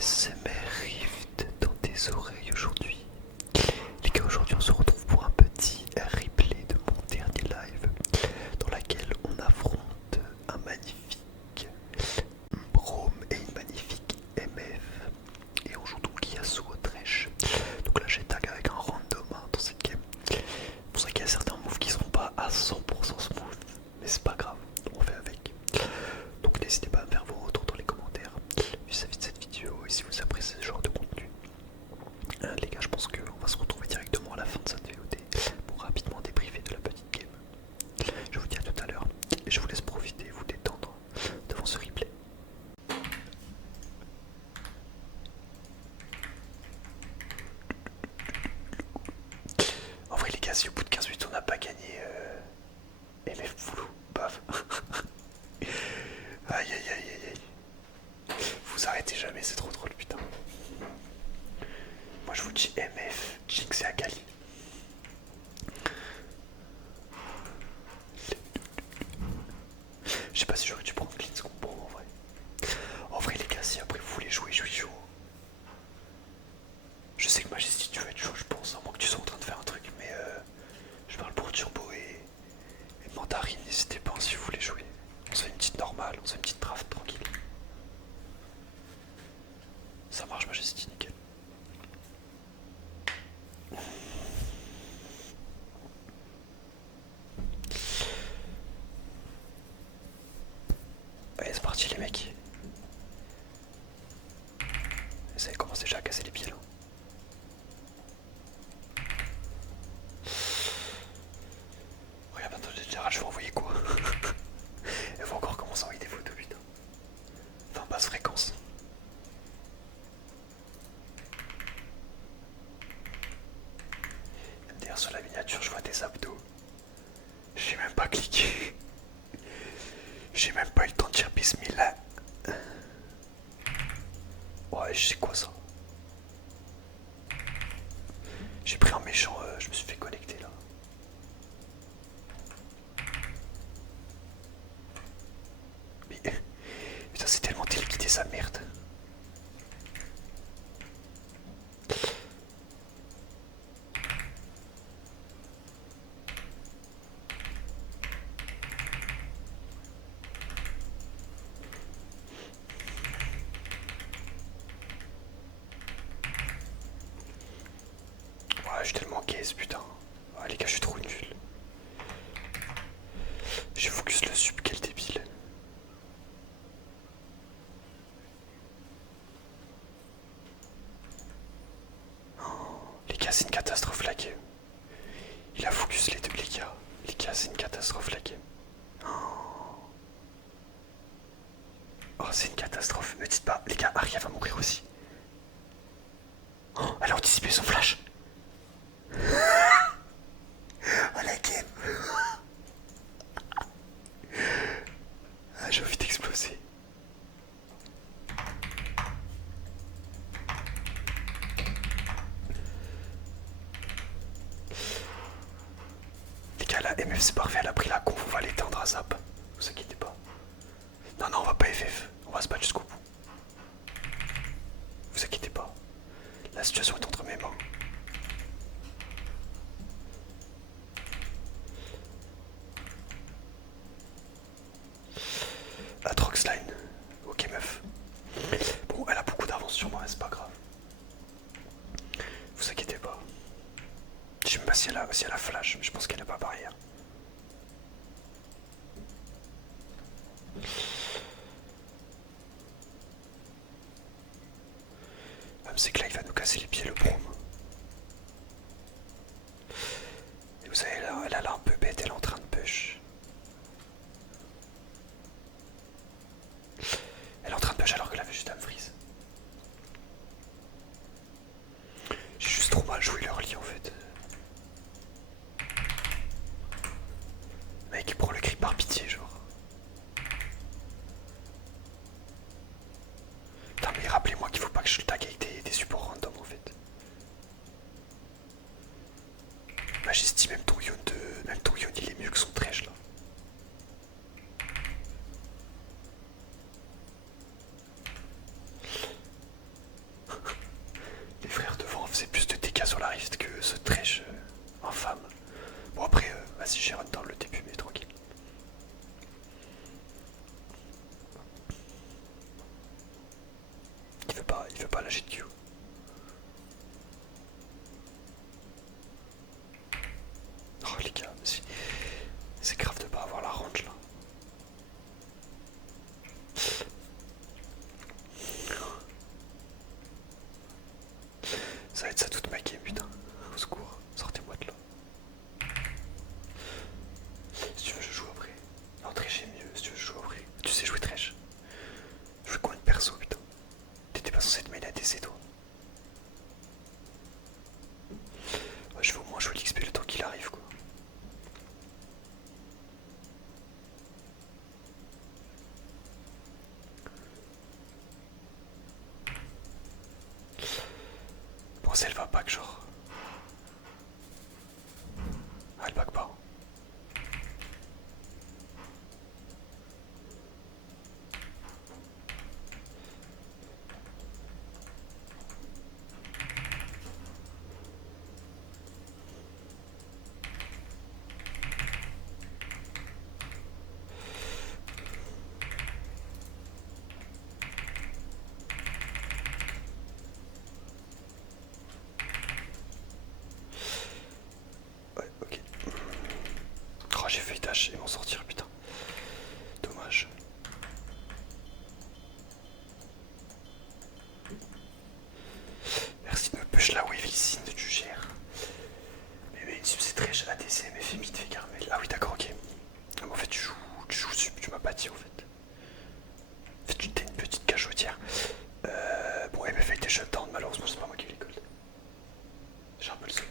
ASMR Rift dans tes oreilles aujourd'hui. Les gars, aujourd'hui on se retrouve pour un petit replay de mon dernier live dans laquelle on affronte un magnifique Braum et une magnifique MF. Et on joue donc Yasuo Thresh. Donc là j'ai tag avec un random dans cette game. C'est pour ça qu'il y a certains moves qui seront pas à 100% smooth, mais c'est pas grave, on fait avec. Donc n'hésitez pas à me faire vos retours dans les commentaires vis-à-vis de cette vidéo et si vous appréciez ce genre de contenu. Les gars, je pense qu'on va se retrouver directement à la fin de cette VOD pour rapidement débriefer de la petite game. Je vous dis à tout à l'heure et je vous laisse profiter et vous détendre devant ce replay. En vrai les gars, si au bout de 15 minutes on n'a pas gagné MF Boulot, baf. Aïe aïe aïe aïe aïe. Vous arrêtez jamais, c'est trop drôle putain. Moi je vous dis MF, Jinx et Akali. Je sais pas si j'aurais dû prendre Cleanse Combo en vrai. En vrai les gars, si après vous voulez jouer, je suis chaud. Je sais que Majesty tu vas être chaud je pense, à moins que tu sois en train de faire un truc, mais je parle pour Turbo et Mandarine, n'hésitez pas si vous voulez jouer. On se fait une petite normale, on se fait une petite draft tranquille. Ça marche Majesty, nickel. Allez c'est parti les mecs. Ça commence déjà à casser les pieds là. Regarde attendez Gérald, je vais envoyer quoi. Elle va encore commencer à envoyer des photos putain. Enfin basse fréquence. MDR sur la miniature, je vois des abdos. J'ai même pas cliqué. J'ai même pas eu le temps de dire bismillah. Ouais, je sais quoi ça. J'ai pris un méchant, je me suis fait connecter là. Mais putain, c'est tellement téléguidé sa merde. Ouais, je suis tellement gaze, putain. Ouais, les gars, je suis trop nul. J'ai focus le sub, quel débile. Les gars, c'est une catastrophe la game. Il a focus les deux, les gars. Les gars, c'est une catastrophe la game. Oh, c'est une catastrophe. Me dites pas, les gars, Arya va mourir aussi. Oh, elle a anticipé son flash. Oh la game. Ah, j'ai envie d'exploser. Les gars, la MF c'est parfait, elle a pris la conf, on va l'éteindre à zap. Vous inquiétez pas. Non, non, on va pas FF, on va se battre jusqu'au bout. Vous inquiétez pas. La situation est entre mes mains. Atroxline. Ok meuf. Bon, elle a beaucoup d'avance sur moi, c'est pas grave. Vous inquiétez pas. Je sais même pas si elle a flash, mais je pense qu'elle a pas barrière. Même c'est que là il va nous casser les pieds le Braum. Et vous savez là, elle a l'air un peu bête, elle est en train de push. Elle est en train de push alors qu'elle avait juste un freeze. J'ai juste trop mal joué leur lit en fait. Mec il prend le cri par pitié genre. Putain mais rappelez-moi qu'il faut pas que je le tag avec des supports random en fait. j'ai de Q. Oh les gars, c'est grave de pas avoir la range là. Ça va être ça toute ma game, putain. Au secours, sortez-moi de là. Si tu veux, je joue après. Non, Thresh est mieux, si tu veux, je joue après. Tu sais jouer Thresh. Je fais combien de perso, putain. T'étais pas censé te mêler à DC, toi. Ouais, je vais au moins jouer l'XP le temps qu'il arrive, quoi. Bon, elle va back, genre. Ah, elle back pas. Ouais, ok. Oh, j'ai failli dash et m'en sortir, putain. Dommage. Merci de me push la wave ici, tu gères. Mais une sub c'est très ADC, mais fait mid, fait caramel. Ah oui, d'accord, ok. Ah, mais en fait, tu joues sub, tu m'as pas dit en fait. En fait, tu t'es une petite cachotière. Bon, MF a été shutdown, malheureusement, c'est pas moi qui ai les golds. J'ai un peu le seum.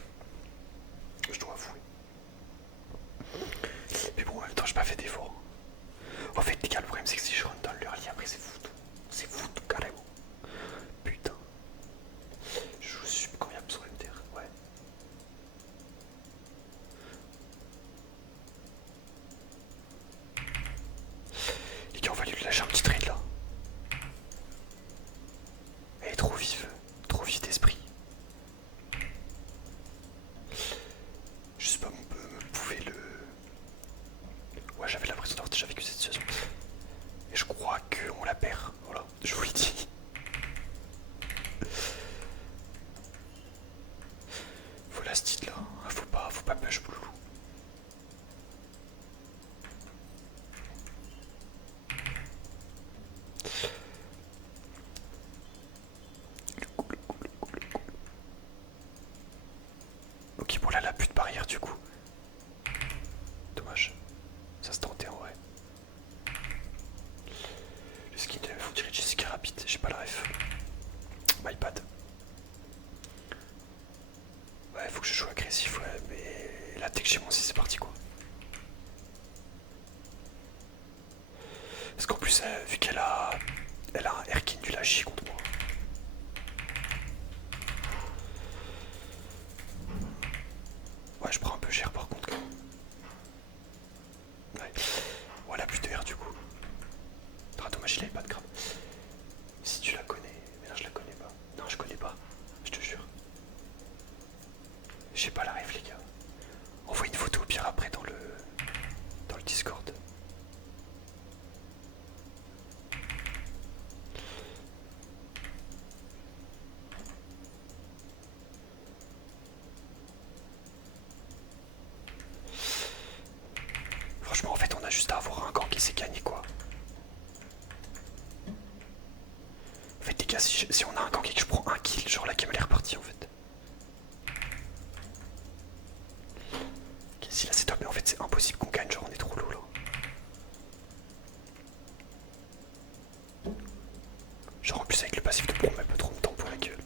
Je dois avouer. Mais bon, en même temps, j'ai pas fait d'effort. En fait, les gars, le problème c'est que si je rentre dans l'early, après c'est fou. C'est fou, carrément. Putain. Je joue sub quand il y a besoin de terre, ouais. Les gars, on va lui lâcher un petit trade là. Elle est trop vive d'esprit. Je sais pas, on peut me bouffer le... Ouais, j'avais l'impression d'avoir déjà vécu cette situation. Et je crois qu'on la perd, voilà, je vous l'ai dit. Faut la style là, faut pas push Bouloulou. Ok, bon là, la plus de barrière du coup. Dommage. Ça se tentait en vrai. Le skin de faut tirer Jessica Rabbit, j'ai pas la ref. My bad. Ouais, faut que je joue agressif, ouais, mais là, dès que j'ai mon 6, c'est parti quoi. Parce qu'en plus, vu qu'elle a un Erkin du la chier contre moi. Ouais, je prends un peu cher par contre. Ouais. Voilà, plus de R du coup. Ah, dommage, il avait pas de crabe. Si tu la connais, mais non, je la connais pas. Non, je connais pas, je te jure. J'ai pas la ref, les gars. Envoie une photo au pire après dans le Discord. Franchement, en fait, on a juste à avoir un gank et c'est gagné quoi. En fait, les gars, si on a un gank et que je prends un kill, genre la game elle est repartie en fait. Ok, si là c'est top, mais en fait c'est impossible qu'on gagne, genre on est trop low là. Genre en plus avec le passif de Brom, elle peut trop me temps pour la gueule.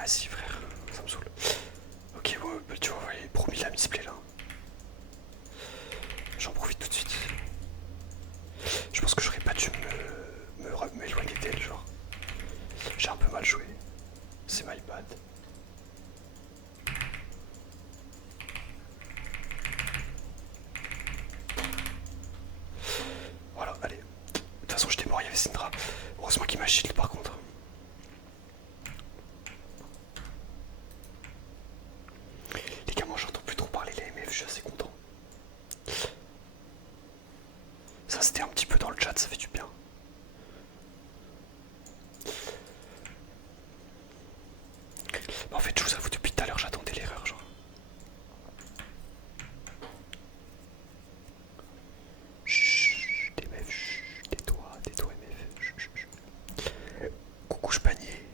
Ah si frère, ça me saoule. Ok, ouais, bah, tu vois, ouais, promis la misplay là. J'en profite tout de suite. Je pense que j'aurais pas dû m'éloigner d'elle, genre. J'ai un peu mal joué. C'est my bad. Voilà, allez. De toute façon j'étais mort, il y avait Syndra. Heureusement qu'il m'a shield par contre. Les gars, moi j'entends plus trop parler les MF, je suis assez content. Ça c'était un petit peu dans le chat, ça fait du bien. Bah, en fait je vous avoue depuis tout à l'heure j'attendais l'erreur genre. Chut, MF, chut, tais-toi MF. Chut, chut, chut. Coucou panier.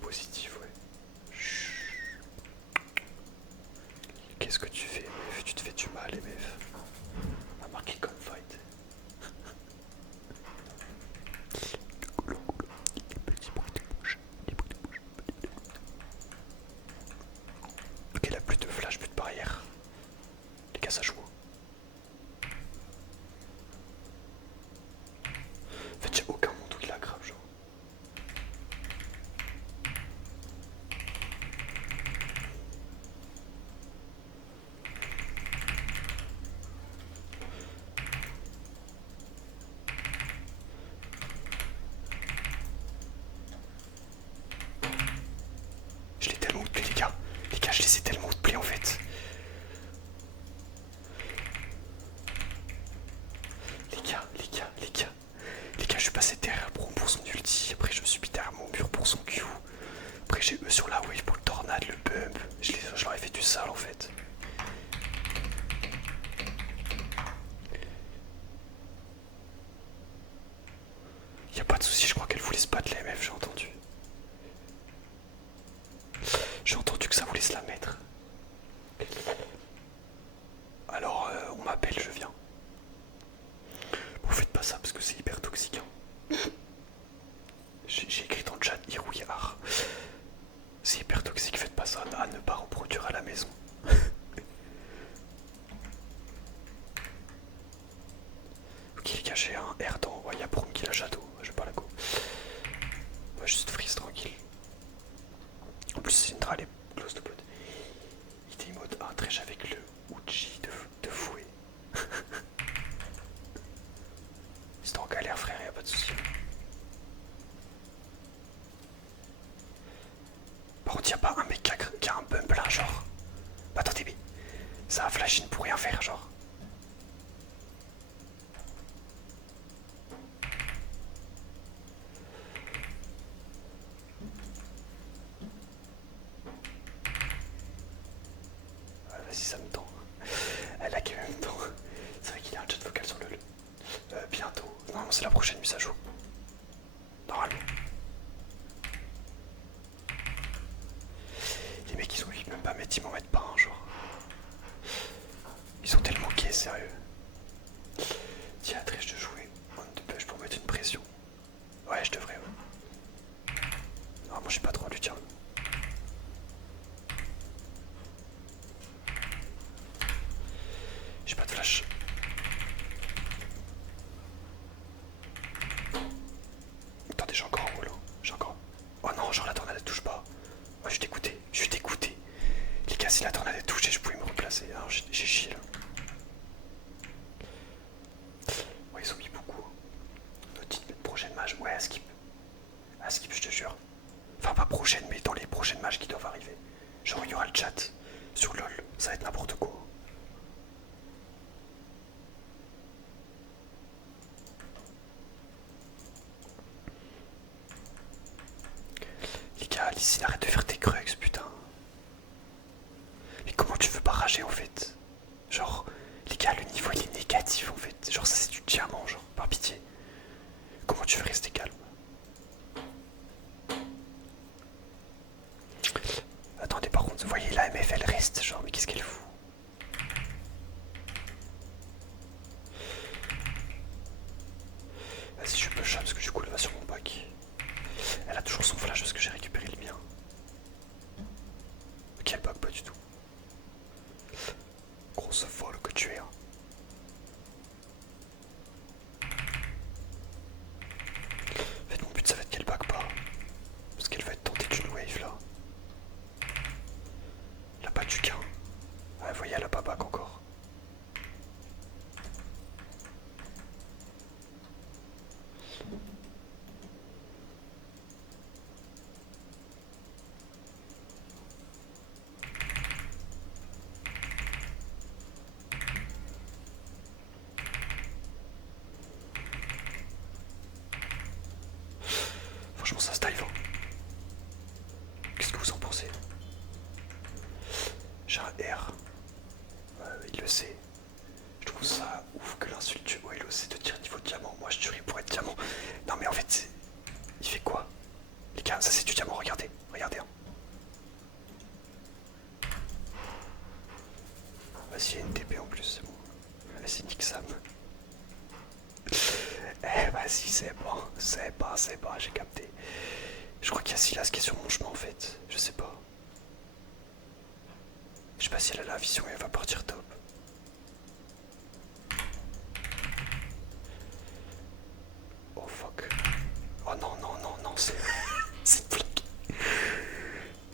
Positif, ouais. Chut. Qu'est-ce que tu fais MF? Tu te fais du mal MF. On a marqué gunfight. Ok, là plus de flash, plus de barrière. Les gars, ça joue. En fait, j'ai aucun monde où il a grave, genre. Je l'ai tellement outplay, les gars. Les gars, je les ai tellement outplay en fait. Les gars, je suis passé derrière Bron pour son ulti. Après, je me suis mis derrière mon mur pour son Q. Après, j'ai E sur la wave pour le tornade, le bump. Je leur ai fait du sale en fait. Y a pas de souci, je crois qu'elle voulait se battre la MF, j'ai entendu. J'ai entendu que ça voulait se la mettre. Alors, on m'appelle, je viens. Bon, faites pas ça parce que c'est hyper toxique. Hein. J'ai écrit dans le chat Irouillard. C'est hyper toxique, faites pas ça, à ne pas reproduire à la maison. Ok les gars, j'ai un R dans... Ouais, y'a Broom qui l'a château, je vais pas la go. On va juste freeze tranquille. En plus c'est une elle est close de pote. Il était mode un trèche avec le Uchi de fouet. C'était en galère frère, y'a pas de soucis. Par contre y'a pas un mec qui a un bump là genre. Bah attendez mais ça a flash in pour rien faire genre. Vas-y ça me tend. Elle a quand même temps. C'est vrai qu'il y a un chat vocal sur le bientôt. Non c'est la prochaine mise à jour. Normalement. Les mecs ils ont eu même pas mettre, ils m'en mettent pas un genre. Ils sont tellement gays sérieux. Tiens Trèche de jouer. On te pêche pour mettre une pression. Ouais je devrais ouais. Non moi j'ai pas trop à lui dire. J'ai pas de flash. Attendez, j'ai encore un wall. J'ai encore. Oh non, genre la tornade elle touche pas. Oh, je suis dégoûté. Je suis dégoûté. Les gars, si la tornade elle touchait, je pouvais me replacer. Alors j'ai chié là. Ouais, ils ont mis beaucoup. Notre prochaine mage. Ouais, à skip. À skip, je te jure. Enfin, pas prochaine, mais dans les prochaines mages qui doivent arriver. Genre, il y aura le chat sur LoL. Ça va être n'importe quoi. Les gars, Lysine, arrête de faire tes crugs, putain. Mais comment tu veux pas rager en fait? Genre, les gars, le niveau il est négatif en fait. Genre, ça c'est du diamant, genre, par pitié. Comment tu veux rester calme? Attendez, par contre, vous voyez la MF elle reste, genre, mais qu'est-ce qu'elle fout? Vas-y, je peux shot parce que du coup elle va sur mon bac. Elle a toujours son flash parce que j'ai récupéré le mien. Ok, elle bug pas du tout. Grosse folle que tu es. Hein. En fait, mon but ça va être qu'elle bug pas. Parce qu'elle va être tentée d'une wave là. sais. Je trouve ça ouf que l'insulte du Oilo c'est de dire niveau diamant. Moi je tuerais pour être diamant. Non mais en fait, il fait quoi? Les gars, ça c'est du diamant, regardez. Regardez. Hein. Vas-y, il y a une TP en plus, c'est bon. Vas-y, nique Sam. Eh, vas-y, c'est bon, j'ai capté. Je crois qu'il y a Silas qui est sur mon chemin en fait. Je sais pas. Je sais pas si elle a la vision et elle va partir top. Oh fuck. Oh non, non, non, non, c'est une blague.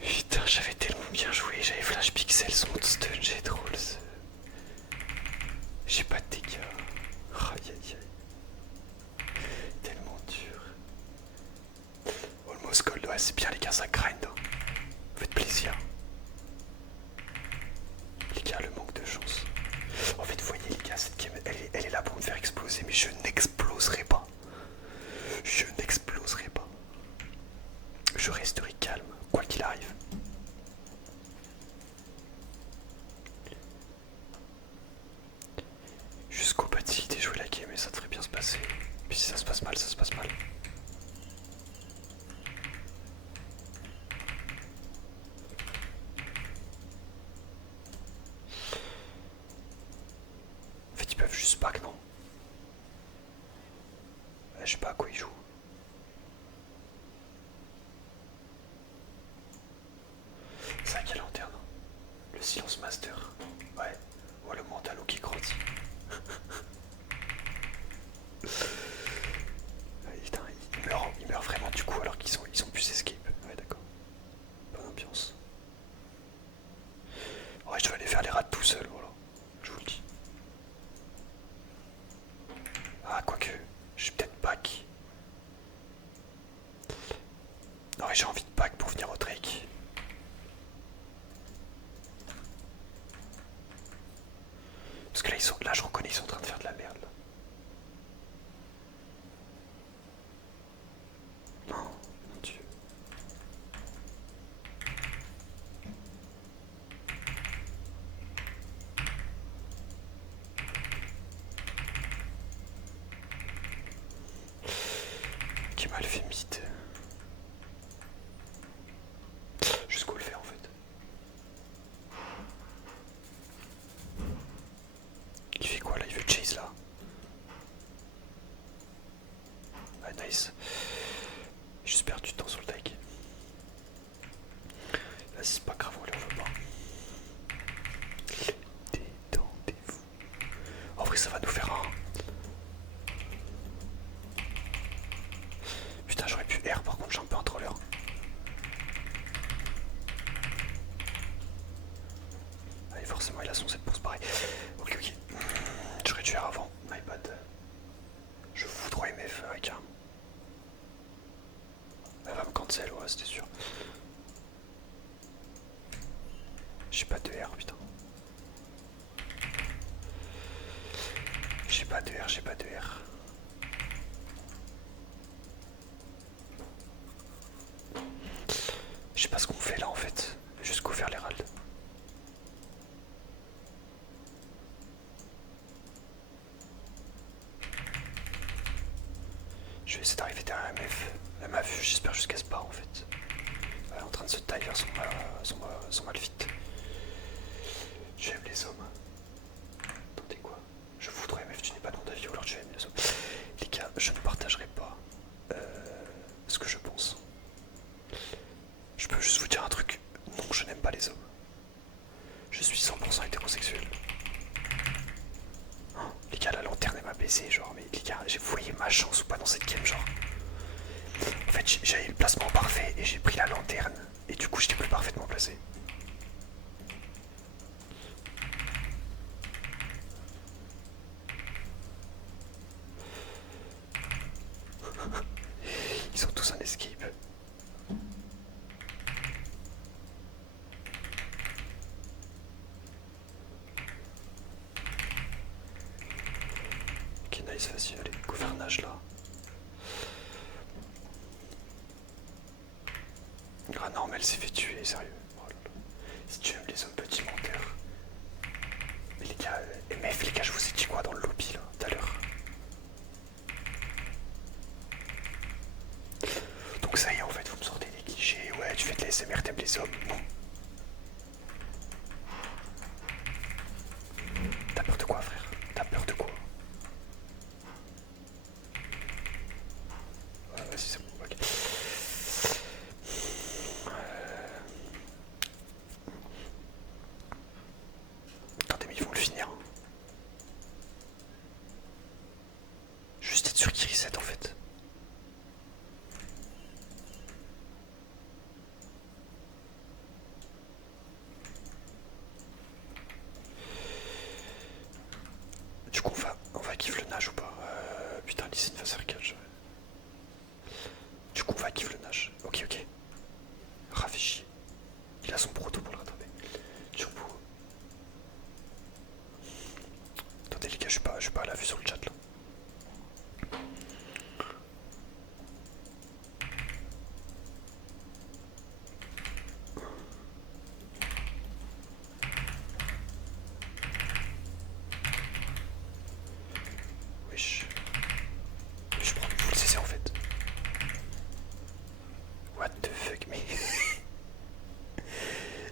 Putain, j'avais tellement bien joué. J'avais flash pixel, son stun, j'ai trop le... J'ai pas de dégâts. Aïe aïe aïe. Tellement dur. Almost gold, ouais, c'est bien les gars, ça grind. Hein. Faites plaisir. Les gars, le manque de chance. En fait, vous voyez les gars, cette game, elle est là pour me faire exploser, mais je n'exploserai pas. Je n'exploserai pas. Je resterai calme, quoi qu'il arrive. Jusqu'au bas de t'es joué la game et ça devrait bien se passer. Puis si ça se passe mal, ça se passe mal. En fait, ils peuvent juste back, non? Je sais pas à quoi ils jouent. C'est à quelle lanterne? Le silence master. Ouais. Oh, le mentalo qui grandit. Putain, il meurt vraiment du coup alors qu'ils ont pu s'escape. Ouais, d'accord. Bonne ambiance. Ouais, je vais aller faire les rats tout seul, voilà. Je vous le dis. Ah, quoique, je suis peut-être back. Non, j'ai envie de back pour venir au Drake. Parce que là, je reconnais, ils sont en train de faire de la merde. Là. Non, mon Dieu. Qui mal fait mid. Jusqu'où le fait en fait. Il fait quoi là? Il veut chase là. Ah nice. J'ai juste perdu du temps sur le deck. Vas-y c'est pas grave, on les revoit pas. Détendez-vous. En vrai ça va nous faire un... Putain j'aurais pu R par contre, j'ai un peu un troller. Allez forcément il a son set pour se barrer. Ok ok. J'aurais dû R avant, my bad. Je fous 3 MF avec un... Elle va me cancel, ouais c'était sûr. J'ai pas de R putain. J'ai pas de R, j'ai pas de R. Je sais pas ce qu'on fait là en fait. Jusqu'où faire l'Herald. Je vais essayer d'arriver derrière MF. Elle m'a vu, j'espère jusqu'à ce pas en fait. Elle est en train de se tailler vers son malfit. Tu aimes les hommes? Attendez quoi? Je voudrais MF, tu n'es pas dans ta vie ou alors tu aimes les hommes. Les gars, je ne partagerai pas ce que je pense. Je peux juste vous dire un truc. Non, je n'aime pas les hommes. Je suis 100% hétérosexuel. Oh, les gars, la lanterne elle m'a baisé, genre, mais les gars, vous voyez ma chance ou pas dans cette game, genre. En fait, j'avais le placement parfait et j'ai pris la lanterne. Et du coup, j'étais plus parfaitement placé. Ils ont tous un escape. Ok, nice, facile, allez, gouvernage là. Ah non, mais elle s'est fait tuer, sérieux. Oh là là. Si tu aimes les hommes petits menteurs. Mais les gars, des hommes, non. T'as peur de quoi, frère? T'as peur de quoi? Vas-y, c'est bon, ok. Attendez, mais ils vont le finir. Juste être sûr qu'il reset en fait. Du coup, on va kiff le nage ou pas? Putain, Lee Sin va se catch. Du coup, on va kiff le nage. Ok, ok. Raffichi. Il a son proto pour le rattraper. Turbo. Attendez les gars, je suis pas à la vue sur le chat là. Wesh. Vous le cessez en fait. What the fuck, mais.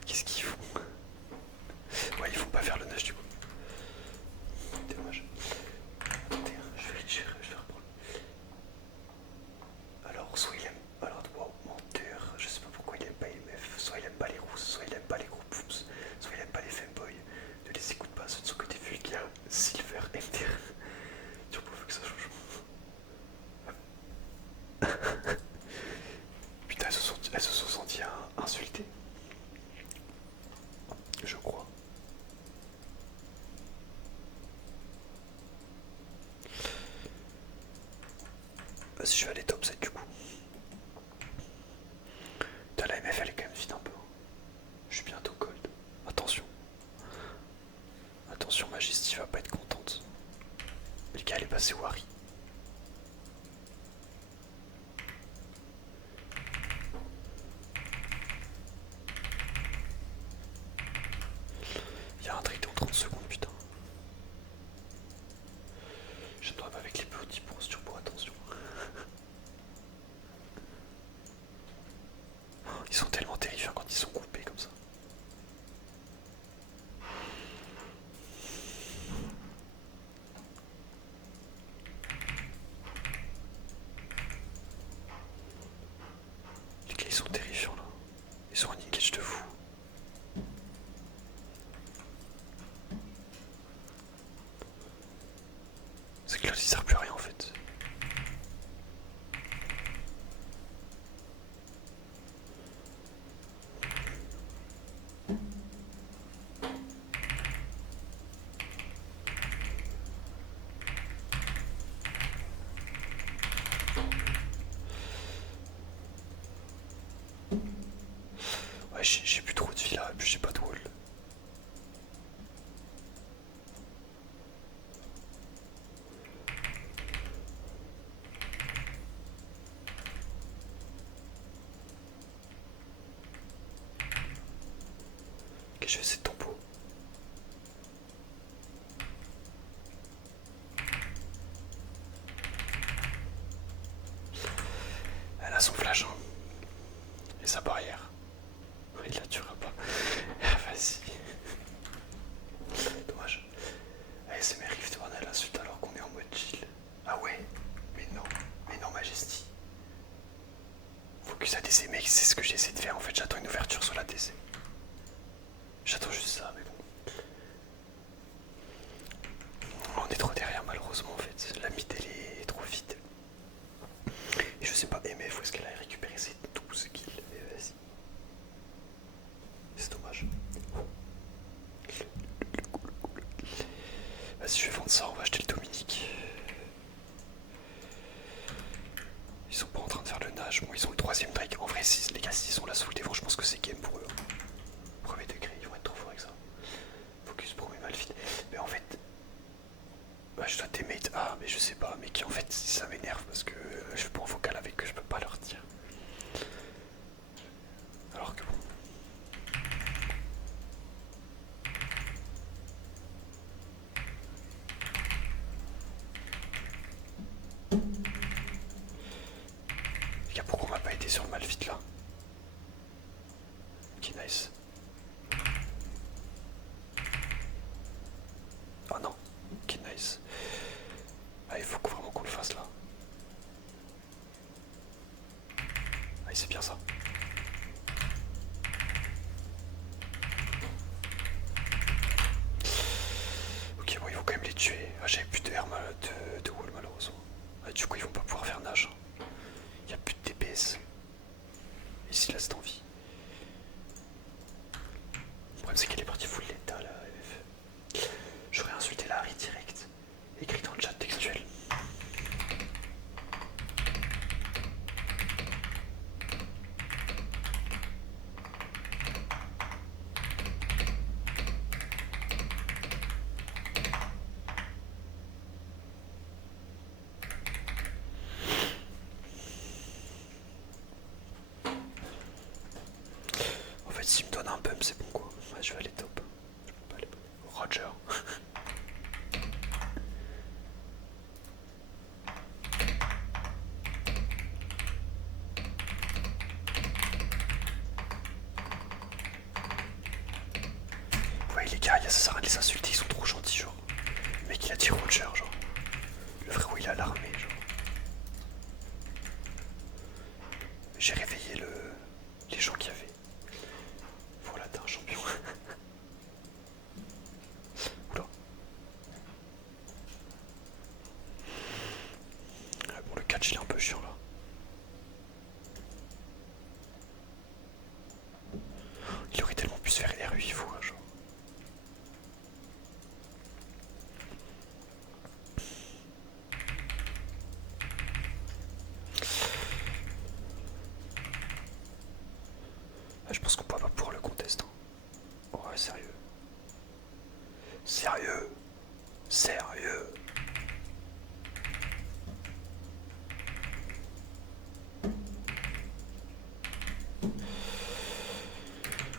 Qu'est-ce qu'ils font? Ouais, ils vont pas faire le nage du coup. Dommage. Attendez, je vais reprendre. Alors, soit il aime. Alors, wow, menteur. Je sais pas pourquoi il aime pas MF. Soit il aime pas les rousses, soit il aime pas les gros pouces, soit il aime pas les femboys. Ne les écoute pas, ce de son côté vulgaire. Silver, MDR. Turbo veut que ça change. Putain, elles se sont senties insultées. Je crois. Vas-y, je vais aller top 7 du coup. Putain, la MF elle est quand même vite un peu. Je suis bientôt cold. Attention. Attention, Majesty va pas être contente. Les gars, elle est passée Wari. Il y a un trick dans 30 secondes, putain. Je ne dois pas avec les petits pour ce turbo, attention. Ils sont tellement terrifiants quand ils sont coupés comme ça. Les gars, ils sont terrifiants là. Ils sont en engage de fou. C'est que là, il sert plus à rien en fait. Ouais, j'ai plus trop de vie là, puis j'ai pas de wall. Ok, je vais essayer de tombeau. Elle a son flash, hein. Et sa barrière. Il la tuera pas. Ah, vas-y. Dommage. Allez, c'est mes Rift One, elle insulte alors qu'on est en mode chill. Ah ouais? Mais non, Majesty. Focus ADC, mec, c'est ce que j'essaie de faire. En fait, j'attends une ouverture sur la DC. J'attends juste ça, mais bon. On est trop derrière, malheureusement, en fait. La mid, elle est trop vite. Et je sais pas, MF, où est-ce qu'elle a récupéré ses 12 kills? Mais vas-y. C'est dommage. Vas-y, je vais vendre ça, on va acheter le Dominique. Ils sont pas en train de faire le nage, bon, ils ont le 3ème Drake. En vrai, les gars, s'ils sont là sous le défense, je pense que c'est game pour eux. Premier degré, ils vont être trop forts avec ça. Focus pro et Malphite. Mais en fait, bah, je dois teammate. Ah, mais je sais pas, mais qui en fait, ça m'énerve parce que je suis pas en vocal avec eux, je peux pas leur dire. Alors que bon. Ah, j'avais plus de R de wall malheureusement. Ah, du coup ils vont pas pouvoir faire nage. Il n'y a plus de DPS. Ici là c'est en vie. Le problème c'est qu'elle est partie full l'état là. J'aurais insulté la Harry direct. Écrit dans le chat textuel. En fait s'il me donne un bump c'est bon quoi. Ouais, je vais aller top. Je peux pas aller... Roger. Ouais les gars, ça sert à les insulter, ils sont trop gentils genre. Le mec il a dit Roger genre. Le frérot il est alarmé genre. J'ai réveillé les gens qui avaient. Voilà, t'es un champion. Oula. Ah bon, le catch il est un peu chiant là. Il aurait tellement pu se faire R8 fou, hein, genre. Ah, je pense qu'on peut pas pouvoir le contester. Hein. Ouais, sérieux. Sérieux. Sérieux.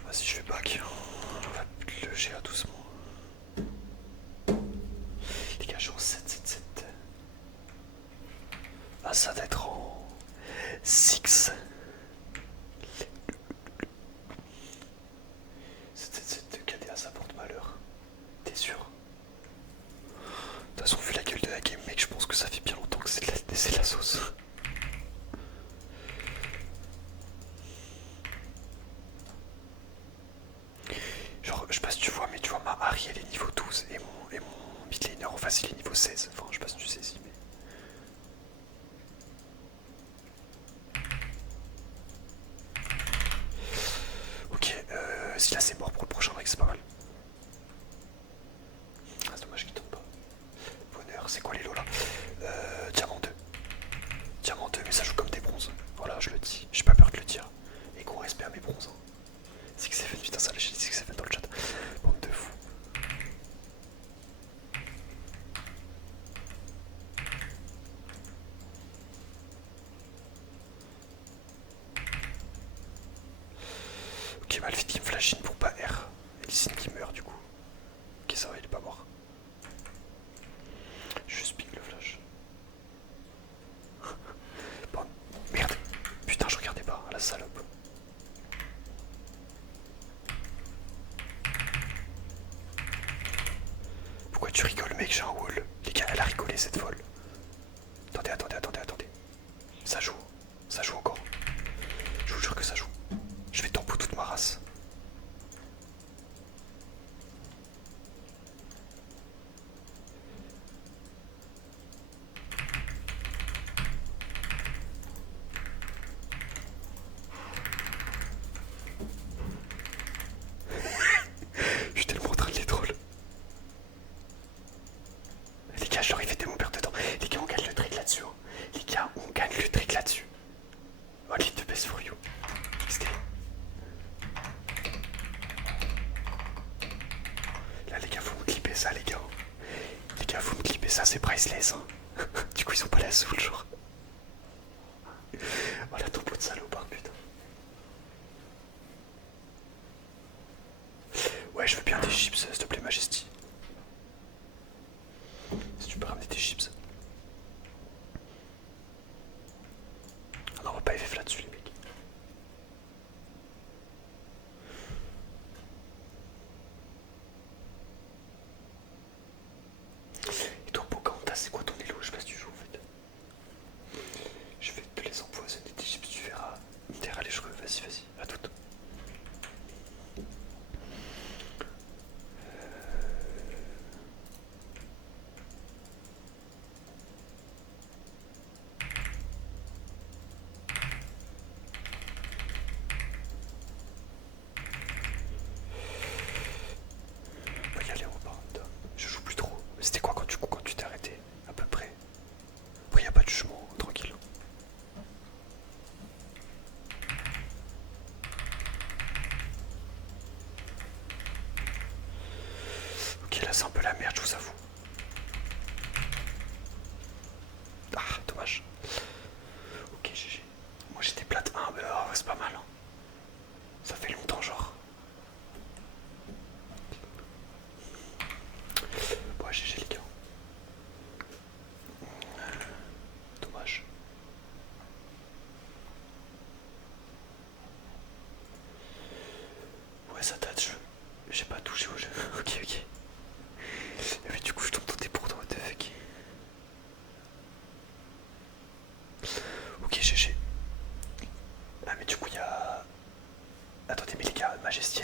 Vas-y, je fais back. On va le GA doucement. Les gars, je suis en 7-7-7. Ah, ça doit être en 6. 7-7-7 de KDA, ça porte malheur. T'es sûr? De toute façon, vu la gueule de la game, mec, je pense que ça fait bien longtemps que c'est de la sauce. Genre, je sais pas si tu vois, mais tu vois, ma Harry elle est niveau 12 et mon mid laner en face il est niveau 16. Enfin, je sais pas si tu sais si, mais. Ok, si là c'est mort pour le prochain break, c'est pas mal. Ah, c'est dommage qu'il tombe pas. Bonheur, c'est quoi les lots là? Diamant 2. Diamant 2, mais ça joue comme des bronzes. Voilà, je le dis, j'ai pas peur de le dire. Et qu'on respect à mes bronzes. Hein. 6-7, putain, ça lâche 6-7 dans le chat. Bande de fous. Ok, Malphite qui me flashine pour pas R. Et Lysine qui meurt du coup. Ok, ça va, il est pas mort. Je speak le flash. Bon, merde. Putain, je regardais pas, la salope. Pourquoi tu rigoles, mec? J'ai un wall. Les gars, elle a rigolé cette folle. Attendez. Ça joue encore. Je vous jure que ça joue. Je vais tempo toute ma race. Je suis tellement en train de les troll. Les gars, je leur ai fait mon père dedans. Les gars, on gagne le trick là-dessus. Hein. Les gars, on gagne le trick là-dessus. Only the best for you. XD. Là, les gars, faut me clipper ça, les gars. Les gars, faut me clipper ça, c'est priceless. Hein. Du coup, ils sont pas là sous le jour. Oh la tombeau de salopard, putain. Ouais, je veux bien des chips, s'il te plaît, Majesty. Si tu peux ramener des chips. Ah non, on va pas FF là-dessus, les mecs. Et toi, Pocahontas, c'est quoi ton élo? Je sais pas si tu joues en fait. Je vais te les empoisonner des chips, tu verras. Terre, allez, vas-y, à toute. Ok, là c'est un peu la merde, je vous avoue. Ah, dommage. Ok, GG. Moi j'étais plate 1, mais c'est pas mal. Hein. Ça fait longtemps, genre. Bon, GG les gars. Dommage. Ouais, ça date, j'ai pas touché au jeu. Ok, ok. Mais du coup, je tombe dans des bourdons de fuck. Ok, GG. Ah, mais du coup, il y a. Attendez, mais les gars, Majesty,